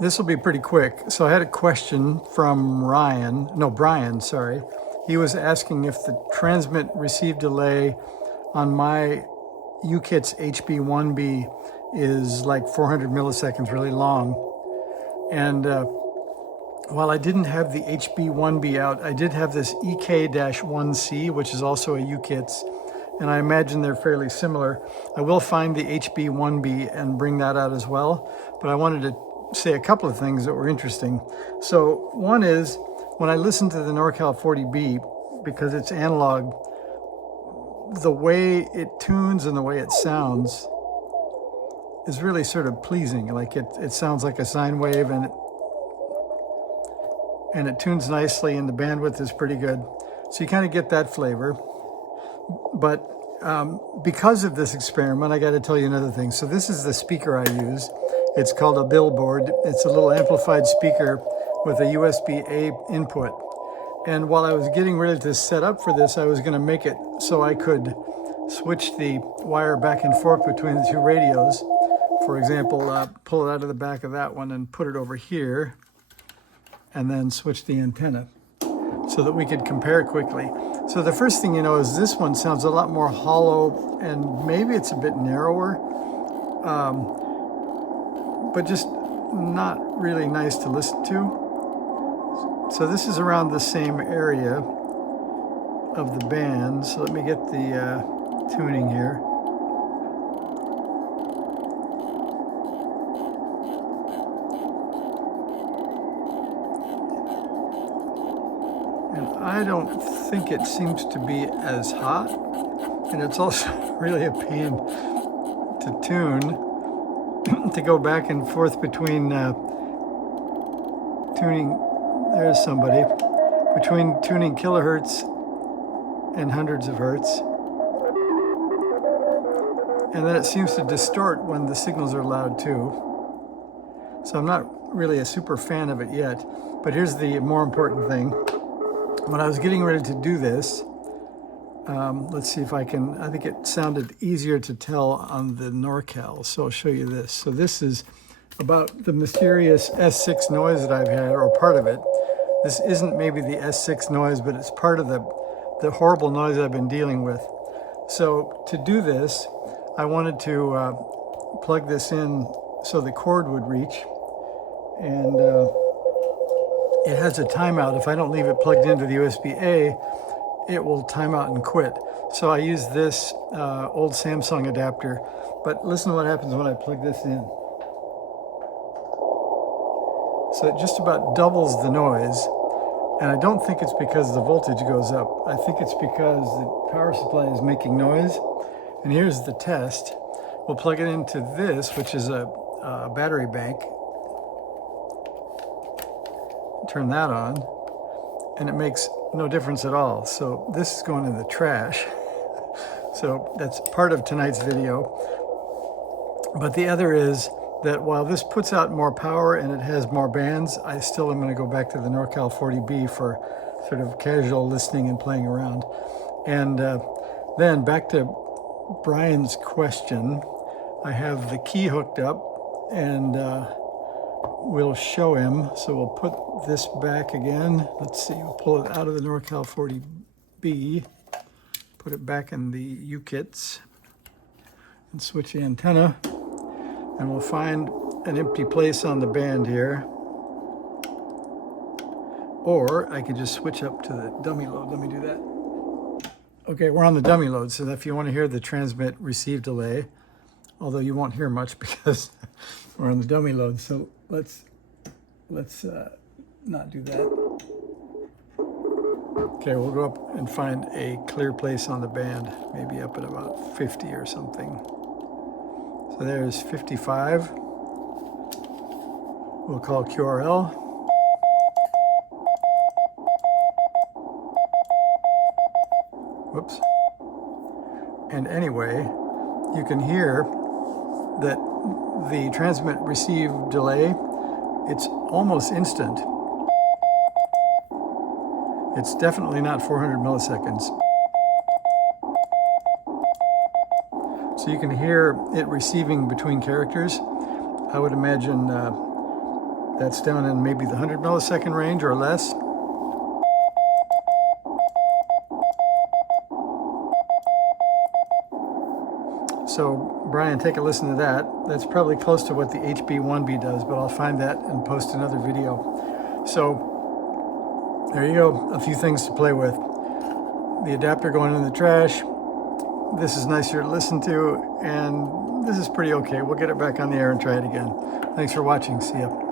This will be pretty quick. So I had a question from Brian, sorry. He was asking if the transmit receive delay on my YouKits HB1B is like 400 milliseconds, really long. And while I didn't have the HB1B out, I did have this EK-1C, which is also a YouKits, and I imagine they're fairly similar. I will find the HB1B and bring that out as well, but I wanted to say a couple of things that were interesting. So one is, when I listen to the NorCal 40B, because it's analog, the way it tunes and the way it sounds is really sort of pleasing. Like it sounds like a sine wave, and it tunes nicely, and the bandwidth is pretty good. So you kind of get that flavor. But because of this experiment, I got to tell you another thing. So this is the speaker I use. It's called a billboard. It's a little amplified speaker with a USB-A input. And while I was getting ready to set up for this, I was going to make it so I could switch the wire back and forth between the two radios. For example, pull it out of the back of that one and put it over here, and then switch the antenna so that we could compare quickly. So the first thing you know is this one sounds a lot more hollow, and maybe it's a bit narrower, but just not really nice to listen to. So this is around the same area of the band. So let me get the tuning here. I don't think it seems to be as hot, and it's also really a pain to tune, to go back and forth between there's somebody, between tuning kilohertz and hundreds of hertz. And then it seems to distort when the signals are loud too. So I'm not really a super fan of it yet, but here's the more important thing. When I was getting ready to do this, let's see if I think it sounded easier to tell on the NorCal, so I'll show you this. So this is about the mysterious S6 noise that I've had, or part of it. This isn't maybe the S6 noise, but it's part of the horrible noise I've been dealing with. So to do this, I wanted to plug this in so the cord would reach, and it has a timeout. If I don't leave it plugged into the USB-A, it will time out and quit. So I use this old Samsung adapter, but listen to what happens when I plug this in. So it just about doubles the noise, and I don't think it's because the voltage goes up. I think it's because the power supply is making noise. And here's the test. We'll plug it into this, which is a battery bank. Turn that on, and it makes no difference at all. So this is going in the trash. So that's part of tonight's video. But the other is that while this puts out more power and it has more bands, I still am going to go back to the NorCal 40B for sort of casual listening and playing around. And then back to Brian's question. I have the key hooked up, and we'll show him. So we'll put this back again. Let's see, we'll pull it out of the NorCal 40B, put it back in the YouKits, and switch the antenna. And we'll find an empty place on the band here. Or I could just switch up to the dummy load. Let me do that. Okay, we're on the dummy load, so if you want to hear the transmit receive delay, although you won't hear much because we're on the dummy load. So let's not do that. Okay, we'll go up and find a clear place on the band, maybe up at about 50 or something. So there's 55. We'll call QRL. Whoops. And anyway, you can hear that the transmit receive delay, it's almost instant. It's definitely not 400 milliseconds. So you can hear it receiving between characters. I would imagine That's down in maybe the 100 millisecond range or less. So Brian, take a listen to that. That's probably close to what the HB1B does, but I'll find that and post another video. So there you go, a few things to play with. The adapter going in the trash. This is nicer to listen to, and this is pretty okay. We'll get it back on the air and try it again. Thanks for watching. See ya.